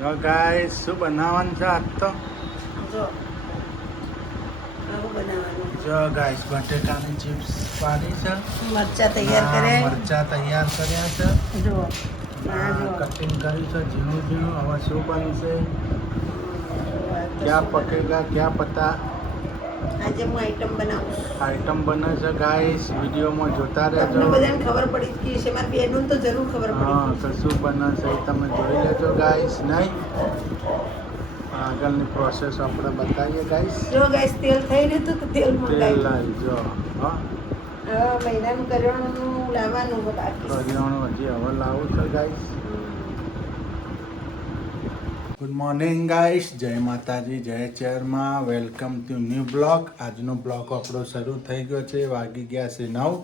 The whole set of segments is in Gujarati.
જો ગાઈસ શું બનાવવાનું છે આજ તો જો આવું બનાવવાનું. જો ગાઈસ બટેકાની ચિપ્સ પાડી છે. મરચાં તૈયાર કરે. મરચાં તૈયાર કર્યા છે. જો જો કટિંગ કર્યું છે ઝીણું ઝીણું. હવે શું બનશે? ક્યાં પકેગા ક્યાં પતા. આજે હું આઈટમ બનાવું. આઈટમ બને છે ગાઈસ, વિડીયોમાં જોતા રહેજો. તમને બધાને ખબર પડી જ ગઈ છે, મારી બેનોને તો જરૂર ખબર હા, પડી. તો શું બને છે એ તમે જોઈ લેજો ગાઈસ. નહીં આગળની પ્રોસેસ આપણે બતાવીએ ગાઈસ. જો ગાઈસ તેલ થઈ રહ્યું હતું તો તેલ તેલ મંગાવી. લાવજો. હા, હવે મહિનાનું કરિયાણું લાવવાનું બાકી છે. કરિયાણું હજી હવે લાવું છે ગાઈસ. ગુડ મોર્નિંગ ગાઈસ, જય માતાજી, જય ચેરમાં. Welcome to new blog. આજનો બ્લોગ આપણો શરૂ થઈ ગયો છે. વાગી ગયા છે 9.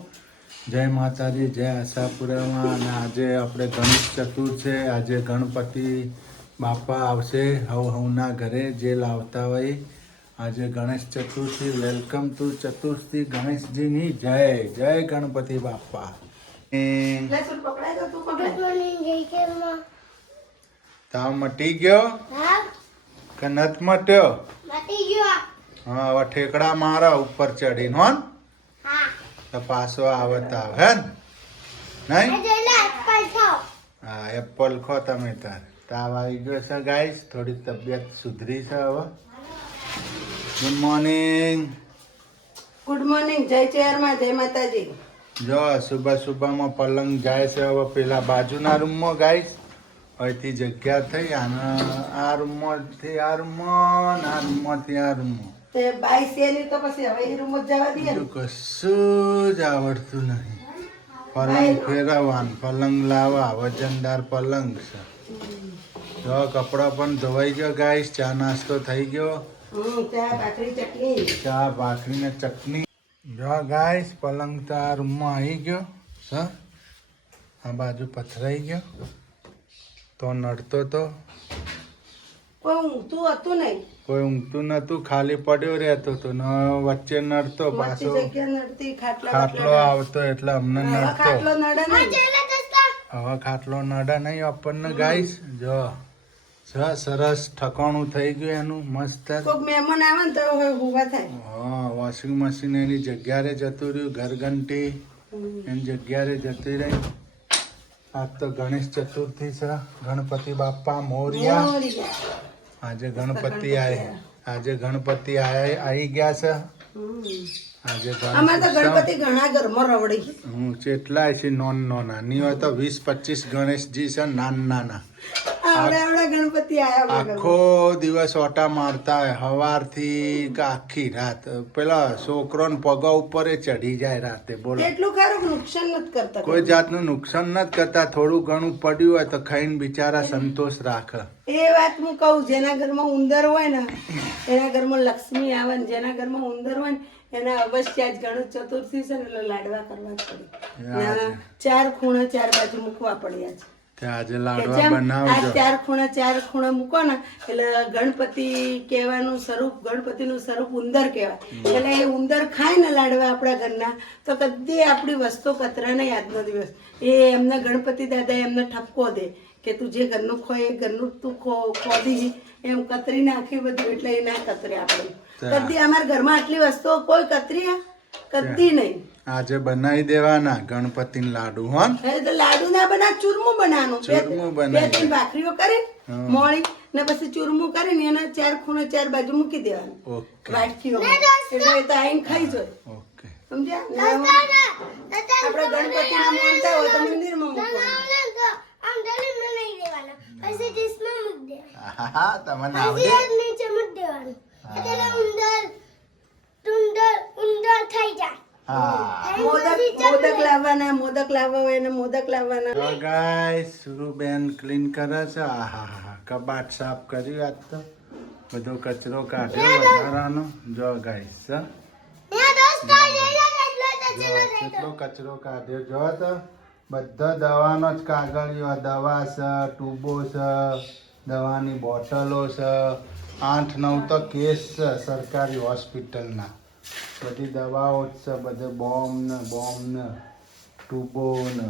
જય માતાજી, જય આશાપુરામાં. અને આજે આપણે ગણેશ ચતુર છે. આજે ગણપતિ બાપા આવશે હવના ઘરે, જે લાવતા હોય. આજે ગણેશ ચતુર્થી. વેલકમ ટુ ચતુર્થી ગણેશજીની જય. જય ગણપતિ બાપા. તું પકડાય તો તું પકડાય. તાવ મટી ગયો કે નથ મટ્યો? હા, હવે ઠેકડા મારા ઉપર ચડીને હોન તો પાછો આવત આવે હે ને? નહીં? હા, એપલ ખો તમે તાર. તાવ આવી ગયો છે ગાઈસ, થોડી તબિયત સુધરી છે હવે. Good morning. ગુડ મોર્નિંગ, જય ચેરમાં, જય માતાજી. જો સુબહમાં પલંગ જાય છે હવે પેલા બાજુના રૂમમાં ગાઈસ. અહીંથી જગ્યા થઈ અને આ રૂમમાંથી આ રૂમમાં, આ રૂમમાંથી આ રૂમમાં. તે બાઈ સેલી તો પછી હવે એ રૂમ જ જવા દે ને. બીજું કશું જ આવડતું નહીં. પલંગ ફેરવવાનું, પલંગ લાવવા, વજનદાર પલંગ છે. જો કપડાં પણ ધોવાઈ ગયો ગાઈસ. ચા નાસ્તો થઈ ગયો. ચા ભાખરી ચટણી. ચા ભાખરી ને ચટણી. જો ગાઈસ પલંગ તો આ રૂમમાં આવી ગયો છે. આ બાજુ પથરાઈ ગયો તો નડતો તો કોઈ ઊંઘતું હતું નહીં. કોઈ ઊંઘતું નતું, ખાલી પડ્યો રહેતો તો ને વચ્ચે નડતો પાછો. વચ્ચે જગ્યા નડતી, ખાટલો આવતો એટલે અમને હવે નડતો. ખાટલો નડે નહીં. હવે ખાટલો નડે નહીં આપણને ગાઈસ. જો સરસ ઠકાણું થઈ ગયું એનું મસ્ત. કોઈક મહેમાન આવે ને તો હવે ઊભા થાય. હા, વોશિંગ મશીન એની જગ્યાએ જતું રહ્યું. ઘરઘંટી એની જગ્યાએ જતી રહી. આજ તો ગણેશ ચતુર્થી છે. ગણપતિ બાપા મોરિયા. આજે ગણપતિ આવી ગયા છે. આજે અમારે તો ગણપતિ ઘણા ઘરમાં રવડી. કેટલાય છે નોના. ની હોય તો 20-25 ગણેશજી છે નાના. આવડા ગણપતિ આયા. આખો દિવસ ઓટા મારતા હોય સવારથી કે આખી રાત. પેલા છોકરોને પગા ઉપર ચડી જાય રાતે. બોલો, એટલું ખરું નુકસાન નથી કરતા. કોઈ જાતનું નુકસાન નથી કરતા. થોડું ઘણું પડ્યું હોય તો ખાઈને બિચારા સંતોષ રાખે. એ વાત હું કહું, જેના ઘરમાં ઉંદર હોય ને એના ઘરમાં લક્ષ્મી આવે ને જેના ઘરમાં ઉંદર હોય ને એના અવશ્ય આજ ગણેશ ચતુર્થી છે ને એટલે લાડવા કરવા જ પડે. 4 ખૂણા 4 બાજુ મૂકવા પડ્યા છે. આજે લાડવા બનાવજો. 4 ખૂણા મૂકો ને એટલે ગણપતિ કહેવાનું સ્વરૂપ, ગણપતિનું સ્વરૂપ ઉંદર કહેવાય. એટલે એ ઉંદર ખાય ને લાડવા આપણા ઘરના તો કદી આપણી વસ્તુ કતરા નહીં આજનો દિવસ. એ એમને ગણપતિ દાદા એમને ઠપકો દે કે તું જે ઘરનું ખોય એ ઘરનું તું ખોદી એમ કતરી નાખી બધું. એટલે એ ના કતરે આપણે કદી અમારા ઘરમાં આટલી વસ્તુઓ કોઈ કતરી કદી નહીં. આજે બનાવી દેવાના ગણપતિ લાડુ. હોન તો લાડુ ના બના, ચૂરમું બનાવવાનું. 2-3 ભાખરીઓ કરી મોળી ને પછી ચૂરમું કરીને એના 4 ખૂણે 4 બાજુ મૂકી દેવાનું. ઓકે વાટકીઓ એટલે તો આઈને ખાઈ જાય. ઓકે, સમજ્યા? આપણે ગણપતિ માનતા હોય તો મંદિરમાં મૂકવાનું. હા, તમને આવડે. મોદક લાવવા હોય ને મોદક લાવવાના. તો ગાઈસ સુરુબેન ક્લીન કરે છે. આહાહા, કબાટ સાફ કર્યું આજ તો. બધો કચરો કાઢ્યો વધારાનો. જો ગાઈસ કેટલો કચરો કાઢ્યો. જો તો બધા દવાનો જ કાગળિયો, દવા છે, ટ્યુબો છે, દવાની બોટલો છે. 8-9 તો કેસ છે સરકારી હોસ્પિટલના. બધી દવાઓ જ છે. બધે બોમ્બ ને ટ્યુબો ને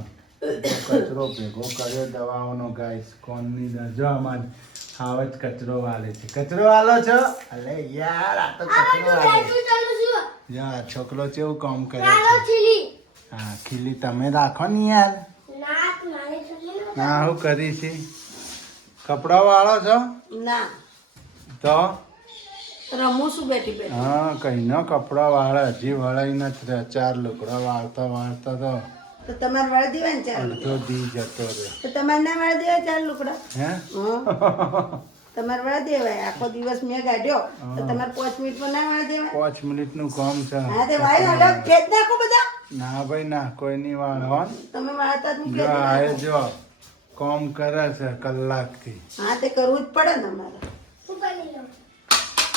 કચરો ભેગો કર્યો દવાઓનો ગાઈસ. કોણની જો અમારી હાવ જ કચરો વાલે છે. કચરો વાલો છો? અલે યાર આ તો કચરો વાલે. જા છોકરો કેવું કામ કરે છે. હા ખીલી તમે રાખો ને યાર. ના હું કરી છે. કપડા વાળો છો? ના તો રમું છું બેઠી બેઠી. હા કઈ ન કપડા વાળે હજી વળાઈ નથી રહ્યા. 4 લુગડા વાળતા વાળતા તો તો તમારે વાળી દેવાય ને ચાર અડધો દી જતો રહ્યો. તો તમારે ના વાળી દેવાય ચાર લુકડા? હે તમારે વાળી દેવાય. આખો દિવસ મેં કાઢ્યો તો તમારે 5 મિનિટમાં ના વાળી દેવાય? 5 મિનિટનું કામ છે. હા તે વાળી હાલો ખેત નાખો બધા. ના ભાઈ ના કોઈ નહીં વાળવા. તમે વાળતા જ જો મૂકી આ જો કામ કરે છે કલાકથી. હા તે કરવું જ પડે ને અમારે.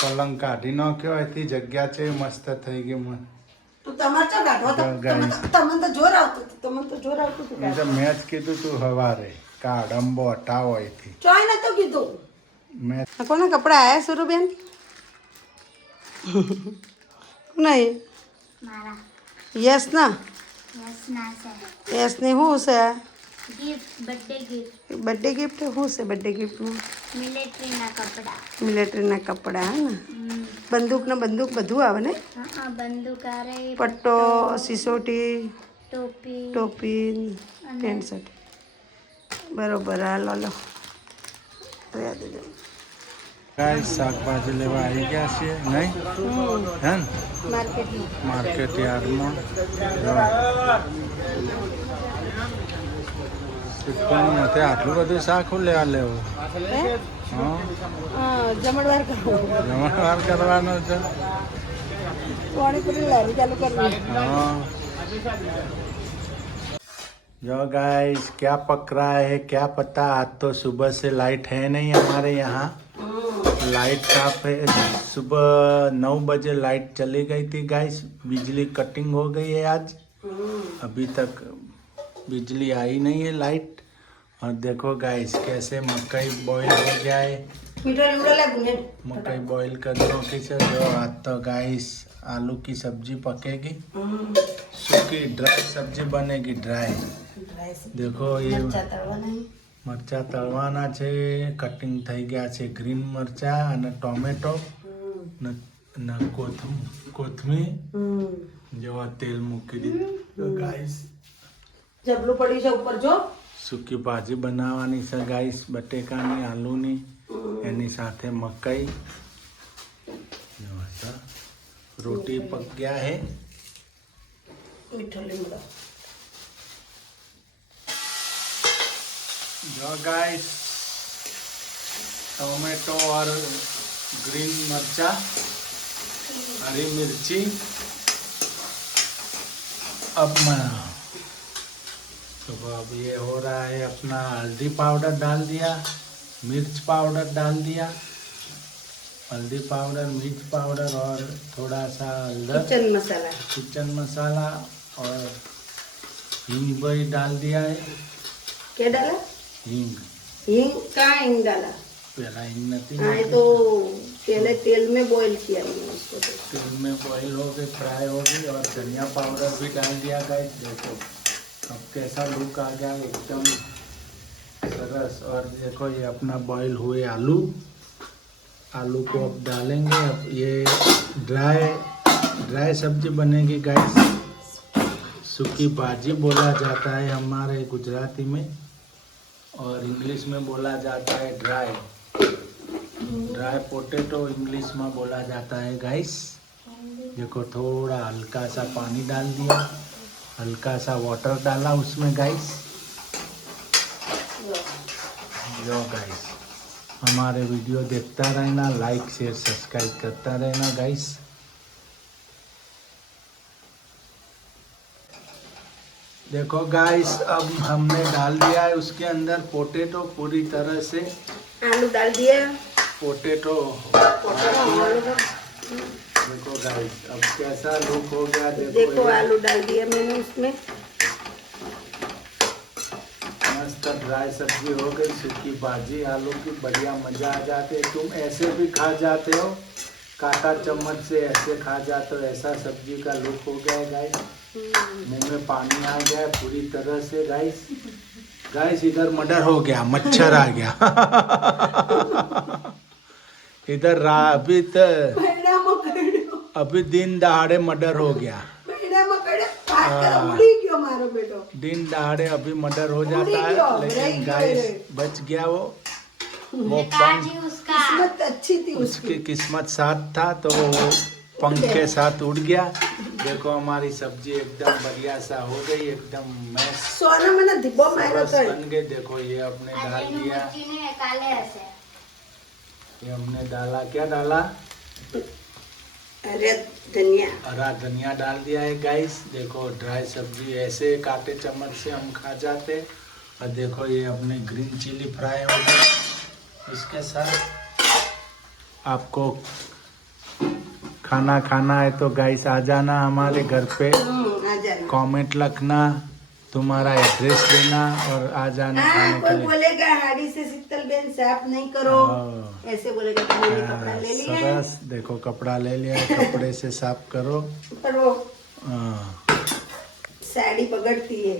પલંગ કાઢી નાખ્યો એથી જગ્યા છે મસ્ત થઈ ગઈ મને. તો તમારે ચો કાઢો તો તમને તો જોર આવતું હતું. તમને તો જોર આવતું હતું એ તો મેં જ કીધું તું હવારે કાઢંબો હટાવો એથી. ચોય નતો કીધું. મેં કોના કપડા આયા સુરુબેન? નહીં મારા યસ ના યસ ના છે યસ ને શું છે? Gift birthday gift birthday gift શું છે? બર્થડે ગિફ્ટમાં મિલિટરીના કપડા મિલિટરીના કપડાં હે ને બંદૂક બધું આવે ને? હા બંદૂક આરે પટ્ટો સિસોટી ટોપી ટોપી પેન્ટ શર્ટ બરોબર. હા લો લો રહ્યા દેજો. કાંઈ શાકભાજી લેવા આવી ગયા છીએ નહીં હે ને માર્કેટમાં માર્કેટ યાર્ડમાં. સિક્કોની નથી આટલું બધું શાક હું લેવા લેવું. હા જમણવાર કરવું. જમણવાર કરવાનો છે. પાણીપુરી લારી ચાલુ કરવી. हाँ जो गाइस क्या पक रहा है क्या पता. आज तो सुबह से लाइट है नहीं हमारे यहाँ. लाइट काफ है. सुबह 9 बजे लाइट चली गई थी गाइस. बिजली कटिंग हो गई है आज. अभी तक बिजली आई नहीं है लाइट. और देखो गाइस कैसे मकई बॉईल हो गया है. मीठा लूड़ा ले बुने. मकई बॉईल करने की से जो आज तो गाइस आलू की सब्जी पकेगी. सूखी ड्राई सब्जी बनेगी ड्राई. देखो ये મરચા તળવાના છે. કટિંગ થઈ ગયા છે ગ્રીન મરચા અને ટોમેટો ને કોથમીર જેવા તેલ મૂકી દીધું ગાઈસ. જબલું પડ્યું છે ઉપર જો. સૂકી ભાજી બનાવવાની છે ગાઈસ બટેકાની આલુની. એની સાથે મકઈ. રોટી પક ગયા હે. મીઠો લીમડો. जो गाइस टोमेटो और ग्रीन मर्चा हरी मिर्ची अब तो अब ये हो रहा है अपना हल्दी पाउडर डाल दिया. मिर्च पाउडर डाल दिया. हल्दी पाउडर मिर्च पाउडर और थोड़ा सा हल्दर किचन मसाला किचन मसाला और हींग भी डाल दिया है. क्या डाला? हींग. हींग कहाँ हींग डाला? पहला हींग नहीं. हाँ ये तो पहले तेल में बॉईल किया मैंने उसको. तो तेल में बॉईल हो गई फ्राई हो गई. और धनिया पाउडर भी डाल दिया गाइस. देखो अब कैसा लुक आ गया एकदम सरस. और देखो ये अपना बॉईल हुए आलू. आलू को अब डालेंगे. अब ये ड्राई सब्जी बनेगी गाइस. सूखी भाजी बोला जाता है हमारे गुजराती में. और इंग्लिश में बोला जाता है ड्राई पोटैटो इंग्लिश में बोला जाता है गाइस. देखो थोड़ा हल्का सा पानी डाल दिया. हल्का सा वाटर डाला उसमें गाइस. जो गाइस हमारे वीडियो देखता रहना. लाइक शेयर सब्सक्राइब करता रहना गाइस. देखो गाइस अब हमने डाल दिया है उसके अंदर पोटैटो पूरी तरह से. आलू डाल दिया. पोटैटो देखो गाइस अब कैसा लुक हो गया. देखो आलू डाल दिया मैंने उसमें. मस्त ड्राई सब्जी हो गई. सूखी भाजी आलू की बढ़िया मजा आ जाते है. तुम ऐसे भी खा जाते हो. काटा चम्मच से ऐसे खा जाते हो. ऐसा सब्जी का लुक हो गया है गाइस. मुंह में पानी आ गया है पूरी तरह से गाइस. गाइस इधर मर्डर हो गया. मच्छर आ गया. इधर अभी મહિનામાં કડ્યો अभी दिन दहाड़े मर्डर हो गया મહિનામાં કડ્યો વાત કરો ઉડી ગયો મારો બેટો दिन दहाड़े अभी मर्डर हो जाता उड़ी है गया, लेकिन रह गया गाइस रे। बच गया वो पंख काजी उसका કિસ્મત अच्छी थी उसकी उसकी किस्मत साथ था तो वो पंख के साथ उड़ गया देखो हमारी सब्जी एकदम बढ़िया सा हो गई एकदम मैस સોના મને ધીબો માર્યો सरस તો बन गए देखो ये अपने डाल આજે નું दिया બચ્ચીને કાલે હશે ये हमने डाला क्या डाला અરે ધનિયા हरा धनिया डाल दिया है गाइस देखो ड्राई सब्जी ऐसे काटे चम्मच से हम खा जाते और देखो ये अपने ग्रीन चिली फ्राई हो गया इसके साथ आपको खाना खाना है तो गाइस आ जाना हमारे घर पे આજા कमेंट लिखना तुम्हारा एड्रेस देना और आ जाना हाँ खाने के कोई लिए बोलेगा हाड़ी से शीतल बेन साफ नहीं करो हाँ। ऐसे बोलेगा तो मैंने कपड़ा ले लिया है सरस देखो कपड़ा ले लिया है, कपड़े से साफ करो पर वो हाँ। साड़ी बगड़ती है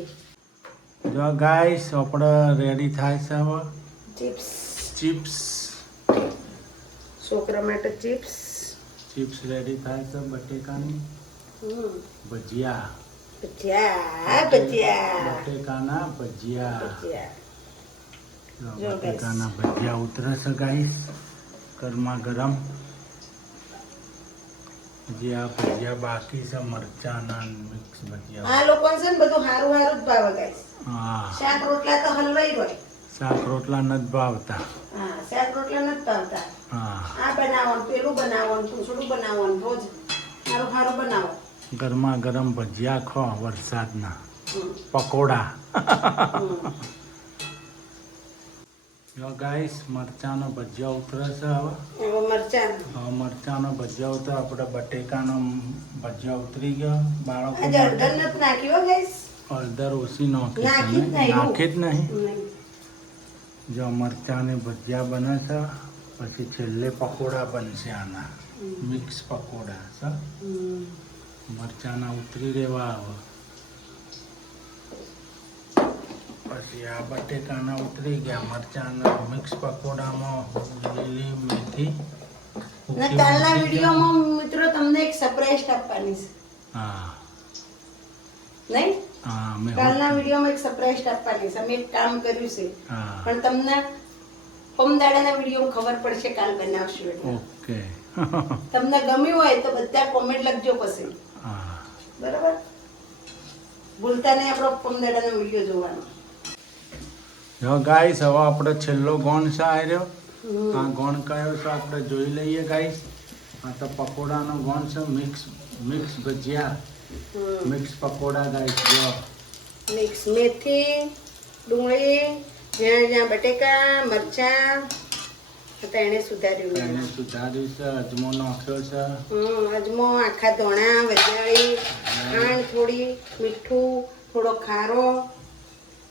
જો ગાઈસ આપણે રેડી થાય છે હવે चिप्स ચિપ્સ છોકરા માટે चिप्स ચિપ્સ રેડી થાય છે બટેકાની ભજીયા ભજીયા ભજીયા બટેકાના ભજીયા ભજીયા જો જો બટેકાના ભજીયા ઉતરે છે ગાઈસ ગરમા ગરમ જે આ ભજીયા બાકી છે મરચાના મિક્સ ભજીયા આ લોકોને છે ને બધું હારું હારું જ ભાવે ગાઈસ હા શાક રોટલા તો હલવાઈ હોય શાક રોટલા નથી ભાવતા હા શાક રોટલા નથી ભાવતા હા આ બનાવવાનું પેલું બનાવવાનું પૂછડું બનાવવાનું રોજ હારું હારું બનાવો ગરમા ગરમ ભજીયા ખો વરસાદના હમ. પકોડા હમ. જો ગાઈસ મરચાનો ભજીયા ઉતરે છે હવે એવો મરચાં હવે મરચાનો ભજીયા ઉતરે આપણે બટેકાનો ભજીયા ઉતરી ગયો બાળકો આજે હળદર નથી નાખ્યો ગાઈસ હળદર ઓછી નાખી નાખી જ છે નહીં. નાખી જ નહીં નહીં. જો મરચાંની ભજીયા બને છે પછી છેલ્લે પકોડા બનશે આના મિક્સ પકોડા છે હમ. મરચાંના ઉતરી રહેવા આવે પછી આ બટેકાના ઉતરી ગયા મરચાંના મિક્સ પકોડામાં લીલી મેથી ને કાલના વિડીયોમાં મિત્રો તમને એક સરપ્રાઈઝ આપવાની છે હા નહીં હા મેં કાલના વિડીયોમાં એક સરપ્રાઈઝ આપવાની છે અમે એક કામ કર્યું છે હા પણ તમને પમદાડાના વિડીયોમાં ખબર પડશે કાલ બનાવશું એટલે ઓકે તમને ગમ્યું હોય તો બધા કોમેન્ટ લખજો પછી હા બરાબર ભૂલતા નહીં આપણો પમદાડાનો વિડીયો જોવાનો જો ગાઈસ હવે આપણે છેલ્લો ગોણ છે આવ્યો આ ગોણ કયો છે આપણે જોઈ લઈએ ગાઈસ આ તો પકોડાનો ગોણ છે મિક્સ ભજીયા મિક્સ પકોડા ગાઈસ જો મિક્સ મેથી ડુંગળી જ્યાં જ્યાં બટેકા મરચાં હતા એને સુધાર્યું એને સુધાર્યું છે અજમો નાખ્યો છે અજમો આખા ધોણા વરિયાળી ખાંડ થોડી મીઠું થોડો ખારો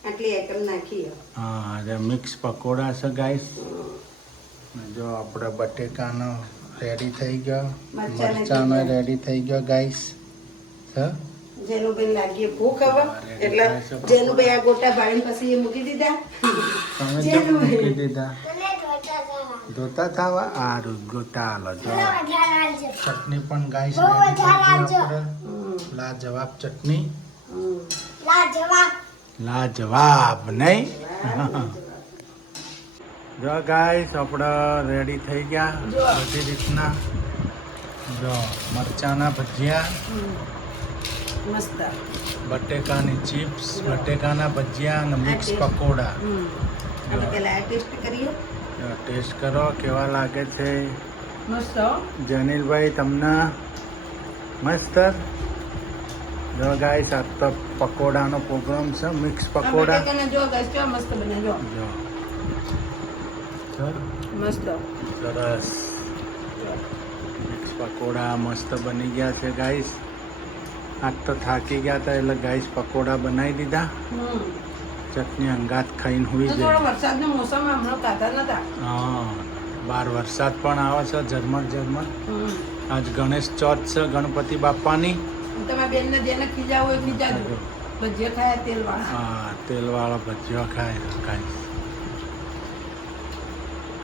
આટલી આઈટમ નાખી હા જે મિક્સ પકોડા છે ગાઈસ જો આપણે બટેકાનો રેડી થઈ ગયો મરચાનો રેડી થઈ ગયો ગાઈસ છે જેનુભાઈ લાગીએ ભૂખ હવે ready એટલે થાય છે પકોડા. જેનુભાઈ આ ગોટા ભાળીને પછી એ મૂકી દીધા તમે કેમ જેનુભાઈ. મૂકી દીધા ધોતા થવા આ ગોટા હાલો જો ચટણી પણ ગાઈસ રેડી થઈ ગઈ આપણે લાજવાબ ચટણી હમ. લાજવાબ નહીં જો ગાઈસ આપણે રેડી થઈ ગયા બધી રીતના જો મરચાના ભજીયા મસ્ત બટેકાની ચિપ્સ બટેકાના ભજીયા અને મિક્સ પકોડા આપણે પેલા આ ટેસ્ટ કરીએ ટેસ્ટ કરો કેવા લાગે છે મસ્ત હો. જનીલભાઈ તમને મસ્ત જો ગાઈસ આ તો પકોડાનો પ્રોગ્રામ છે મિક્સ આ પકોડા બટેકાના જો guys કેવા મસ્ત બન્યા જો જો સર મસ્ત સરસ મિક્સ પકોડા મસ્ત બની ગયા છે ગાઈસ આજ તો થાકી ગયા હતા એટલે ગાઈસ પકોડા બનાવી દીધા હમ ચટણી અંગાત ખાઈને હોઈ તો થોડો જાય વરસાદનો મોસમ હમણાં ખાતા નતા હા બહાર વરસાદ પણ આવે છે ઝરમર ઝરમર હમ આજ ગણેશ ચોથ છે ગણપતિ બાપાની તમારા બેનને જેને ખીજાવું હોય ખીજાજો ભજીયા ખાયા તેલ વાળા હા તેલવાળો ભજીયો ખાય ગાઈસ